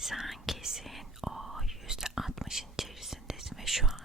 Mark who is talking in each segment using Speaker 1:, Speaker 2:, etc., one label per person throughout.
Speaker 1: sen kesin o yüzde altmışın içerisindesin ve şu an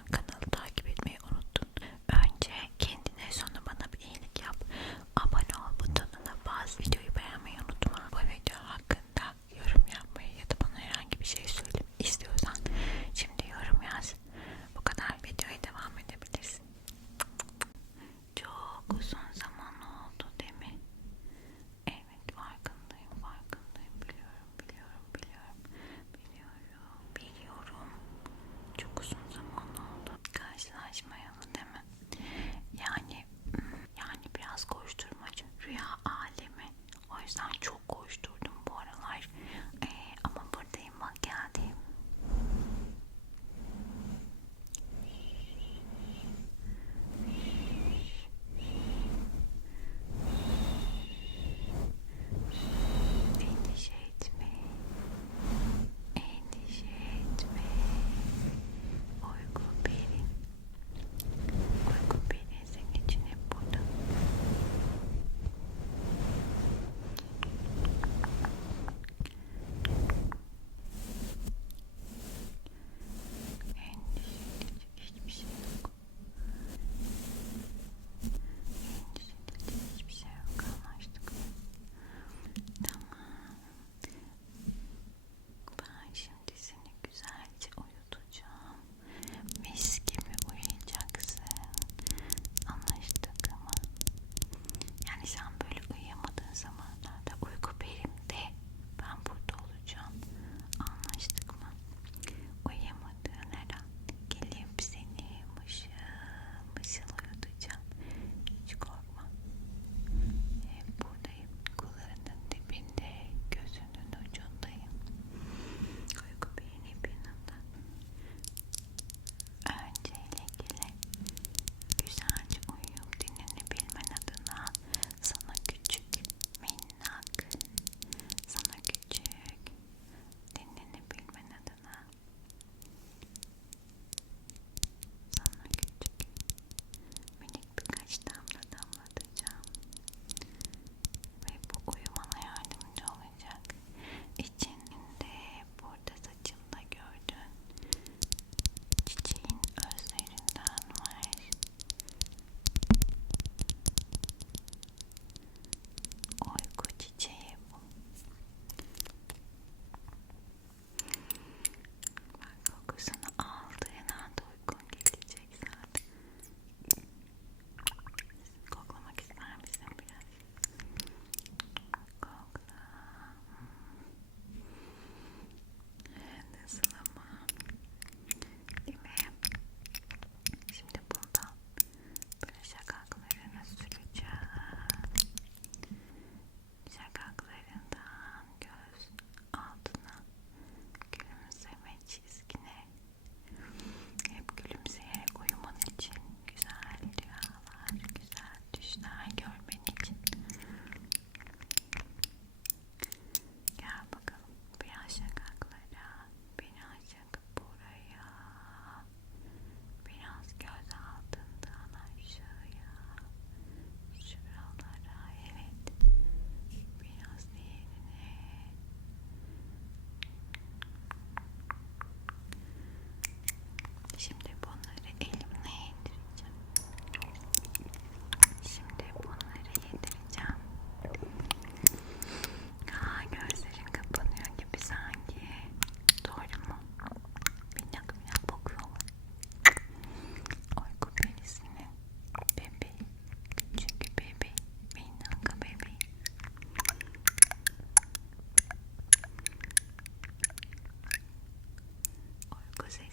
Speaker 1: cosas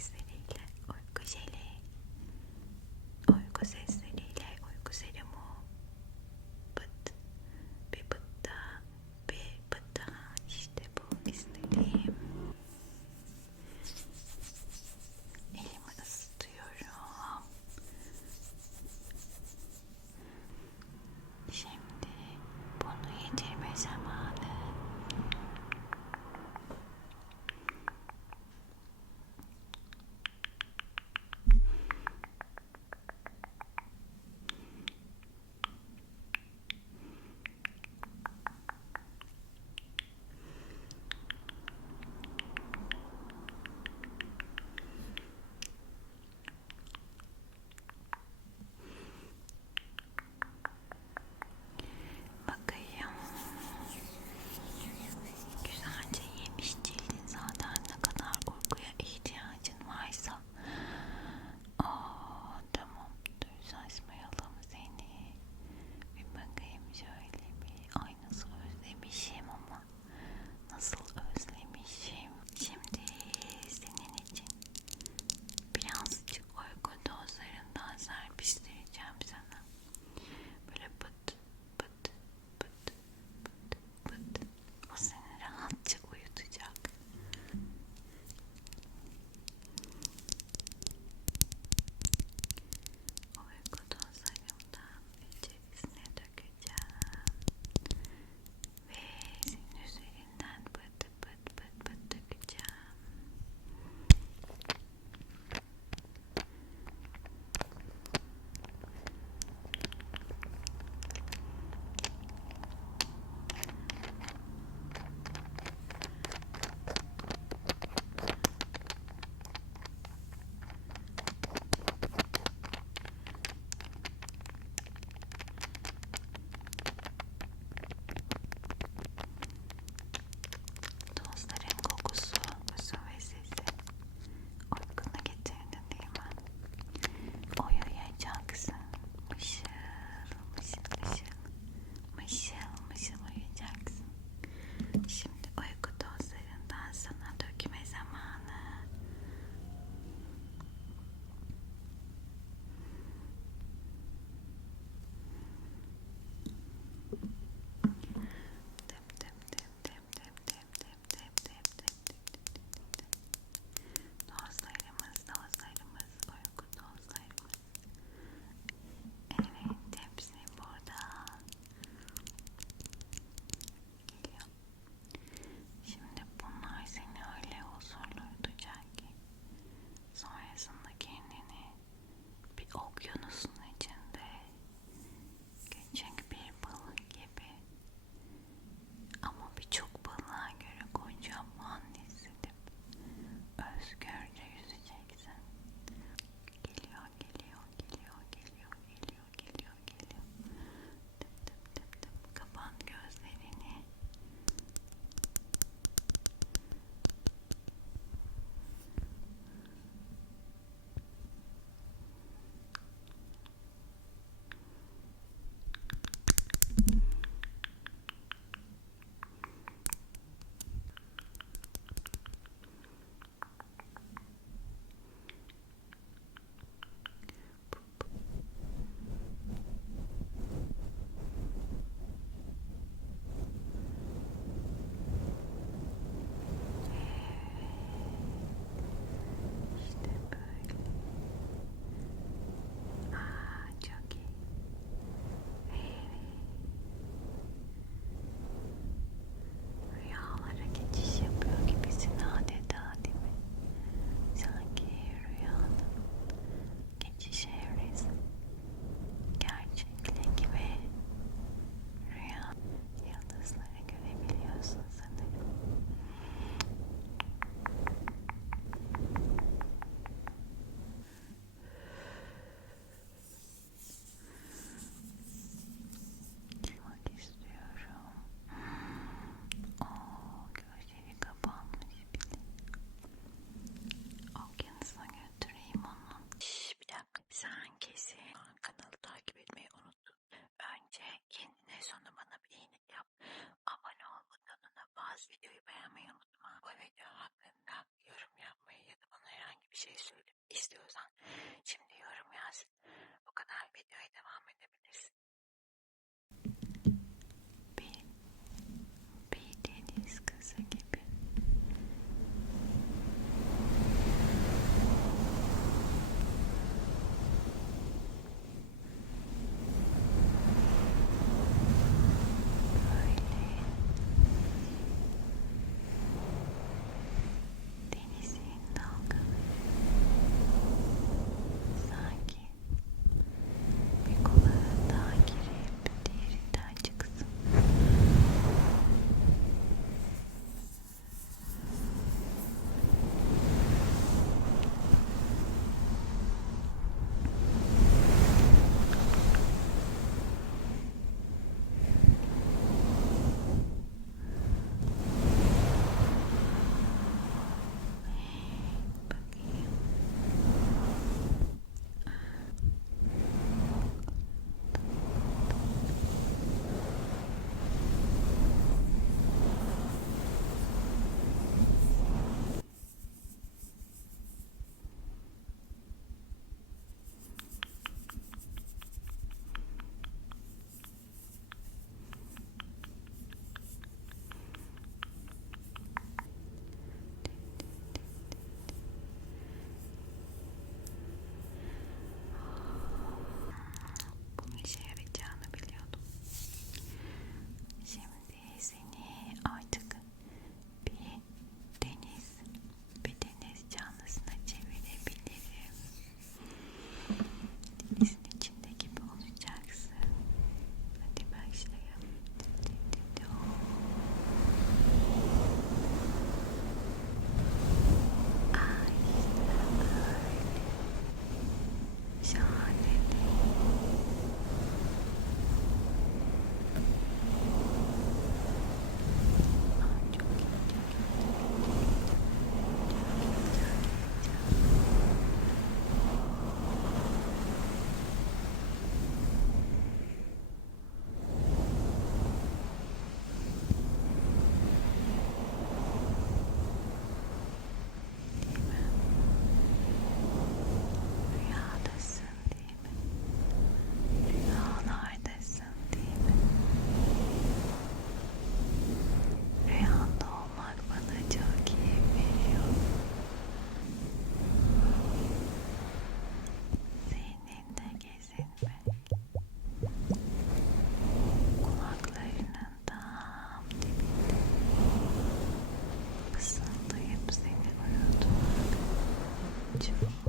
Speaker 1: быть.